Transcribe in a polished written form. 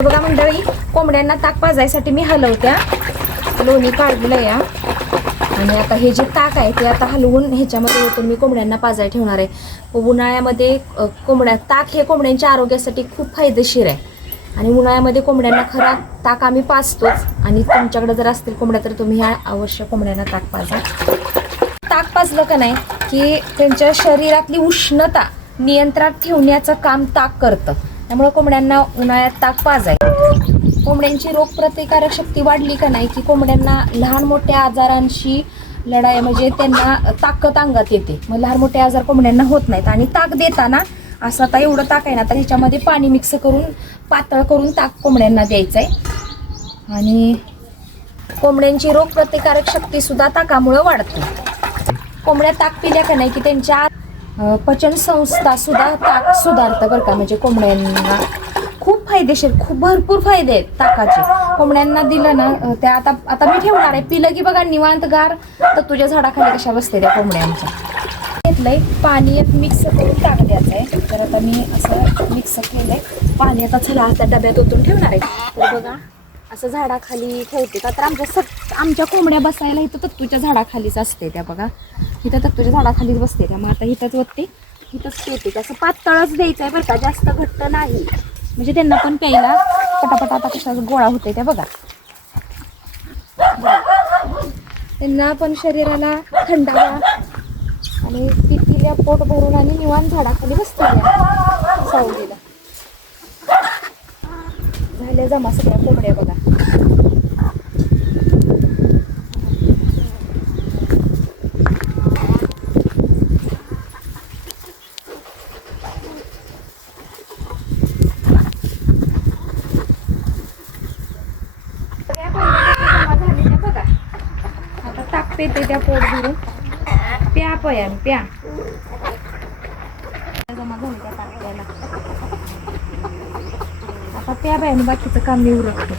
बघा मंडळी, कोंबड्यांना ताक पाजायसाठी मी हलवत्या, लोणी काढलं या. आणि आता हे जे ताक आहे ते आता हलवून ह्याच्यामध्ये ओतून मी कोंबड्यांना पाजाय ठेवणार आहे. उन्हाळ्यामध्ये ताक हे कोंबड्यांच्या आरोग्यासाठी खूप फायदेशीर आहे. आणि उन्हाळ्यामध्ये कोंबड्यांना खरा ताक आम्ही पाजतोच. आणि तुमच्याकडे जर असतील कोंबड्या तर तुम्ही ह्या अवश्य कोंबड्यांना ताक पाजा. ताक पाजलं का नाही की त्यांच्या शरीरातली उष्णता नियंत्रणात ठेवण्याचं काम ताक करतं. त्यामुळे कोंबड्यांना उन्हाळ्यात ताक पाजायचं. कोंबड्यांची रोगप्रतिकारक शक्ती वाढली का नाही की कोंबड्यांना लहान मोठ्या आजारांशी लढाई म्हणजे त्यांना ताकद अंगात येते. मग लहान मोठे आजार कोंबड्यांना होत नाहीत. आणि ताक देताना असं आता एवढं ताक आहे ना तर ह्याच्यामध्ये पाणी मिक्स करून पातळ करून ताक कोंबड्यांना द्यायचं आहे. आणि कोंबड्यांची रोगप्रतिकारक शक्ती सुद्धा ताकामुळे वाढते. कोंबड्या ताक पिल्या का नाही की त्यांच्या पचन संस्था सुद्धा ताक सुधारतं बरं का. म्हणजे कोंबड्यांना खूप फायदेशीर, खूप भरपूर फायदे आहेत ताकाचे. कोंबड्यांना दिलं ना त्या आता मी ठेवणार आहे. पिलं की बघा निवांत गार तर तुझ्या झाडाखाली कशा बसते त्या कोंबड्यांच्या. घेतलंय पाणी मिक्स करून ताक द्यायचं आहे. तर आता मी असं मिक्स केलंय पाणी. आता चला आता डब्यात ओतून ठेवणार आहे. तर बघा असं झाडाखाली ठेवते का तर आमच्या कोंबड्या बसायला इथं तत्तूच्या झाडाखालीच असते त्या. बघा इथं तत्तूच्या झाडाखालीच बसते त्या. मग आता इथंच ओतते, इथंच पेते. असं पातळच द्यायचं आहे बरं का, जास्त घट्ट नाही. म्हणजे त्यांना पण प्यायला पटापट आता कशा गोळा होते त्या. बघा त्यांना पण शरीराला थंडावा आणि पितील्या पोट भरून आणि निवांत झाडाखाली बसते सावलीला. झाल्या जमा सगळ्या कोंबड्या बघा. आता ताक पेते त्या पोट भरून. प्या पया प्या जमा झाली त्या ताक प्यायला. आता प्या बायाने बाकीचं काम मी उरकतो.